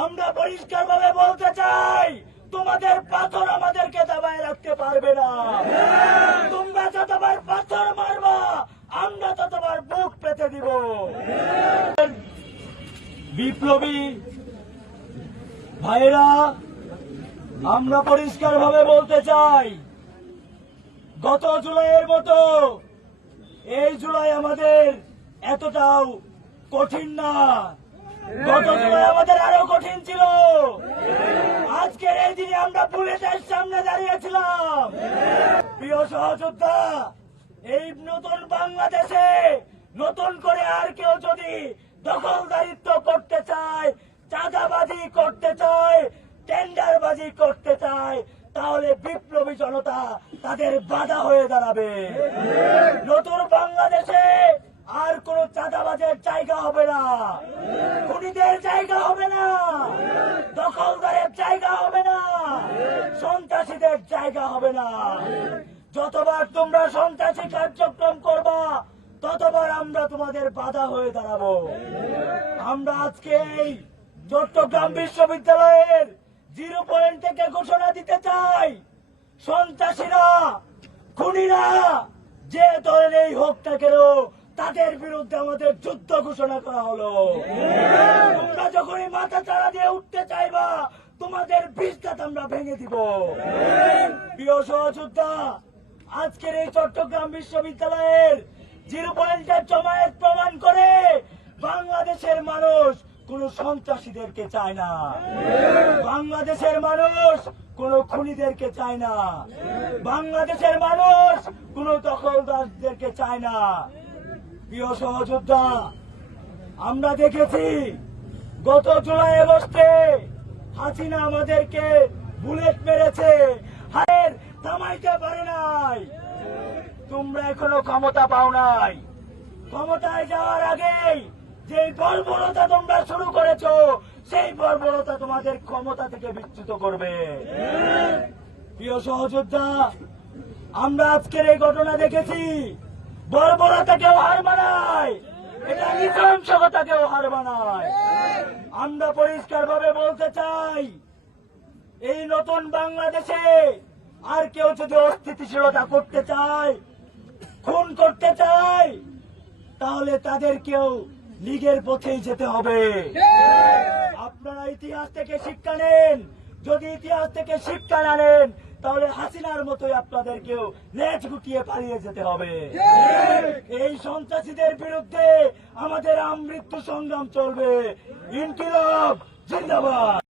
আমরা পরিষ্কার ভাবে বলতে চাই, তোমাদের পাথর আমাদেরকে দাবায় রাখতে পারবে না। তোমরা যতবার পাথর মারবা, আমরা ততবার বুক পেতে দিব। বিপ্লবী ভাইরা আমরা পরিষ্কার ভাবে বলতে চাই, গত জুলাইয়ের মতো, এই জুলাই আমাদের এতটাও কঠিন না। গত কঠিন ছিল। আজকের এই দিনে আমরা বুলেটের সামনে দাঁড়িয়েছিলাম। প্রিয় সহযোদ্ধা, এই নতুন বাংলাদেশে নতুন করে আর কেউ যদি দখলদারিত্ব করতে চায়, চাঁদাবাজি করতে চায়, টেন্ডারবাজি করতে চায়, তাহলে বিপ্লবী জনতা তাদের বাধা হয়ে দাঁড়াবে। নতুন বাংলাদেশে আর কোন চাঁদাবাজের জায়গা হবে না। খুনিদের জায়গা জায়গা হবে না। সন্ত্রাসীদের জায়গা হবে না। যতবার তোমরা সন্ত্রাসী কার্যক্রম করবা, ততবার আমরা তোমাদের বাধা হয়ে দাঁড়াবো। আমরা আজকে এই চট্টগ্রাম বিশ্ববিদ্যালয়ের জিরো পয়েন্ট থেকে ঘোষণা দিতে চাই। সন্ত্রাসীরা, খুনিরা, যে দলের এই হোক না কেন, তাদের বিরুদ্ধে আমাদের যুদ্ধ ঘোষণা করা হলো। তোমরা যখনই মাথা চাড়া দিয়ে উঠতে চাইবা তোমাদের বিশ্বাস আমরা ভেঙে দিব। প্রিয় সহযোদ্ধা, আজকের এই চট্টগ্রাম বিশ্ববিদ্যালয়ের জিরো পয়েন্টের জমায়েত প্রমাণ করে বাংলাদেশের মানুষ কোন সন্ত্রাসীদেরকে চায় না। বাংলাদেশের মানুষ কোন খুনিদেরকে চায় না। বাংলাদেশের মানুষ কোন দখলদারদেরকে চায় না। প্রিয় সহযোদ্ধা, আমরা দেখেছি গত জুলাই আগস্টে হাসিনা আমাদেরকে বুলেট মেরেছে। হায়ের, থামাইতে পারে নাই। তোমরা এখনও ক্ষমতা পাও নাই। ক্ষমতায় যাওয়ার আগেই যে বর্বরতা তোমরা শুরু করেছ, সেই বর্বরতা তোমাদের ক্ষমতা থেকে বিচ্যুত করবে। প্রিয় সহযোদ্ধা, আমরা আজকের এই ঘটনা দেখেছি। বর্বরতাকেও হার মানায়। এটা নৃশংসকতাকেও হার মানায়। আমরা পরিষ্কার ভাবে বলতে চাই এই নতুন বাংলাদেশে আর কেউ যদি অস্থিতিশীলতা করতে চায় খুন করতে চায় তাহলে তাদেরকেও লীগের পথেই যেতে হবে। আপনারা ইতিহাস থেকে শিক্ষা নেন। যদি ইতিহাস থেকে শিক্ষা না নেন তাহলে হাসিনার মতোই আপনাদেরকেও লেজ গুটিয়ে পালিয়ে যেতে হবে। এই সন্ত্রাসীদের বিরুদ্ধে আমাদের আমৃত্যু সংগ্রাম চলবে। ইনকিলাব জিন্দাবাদ।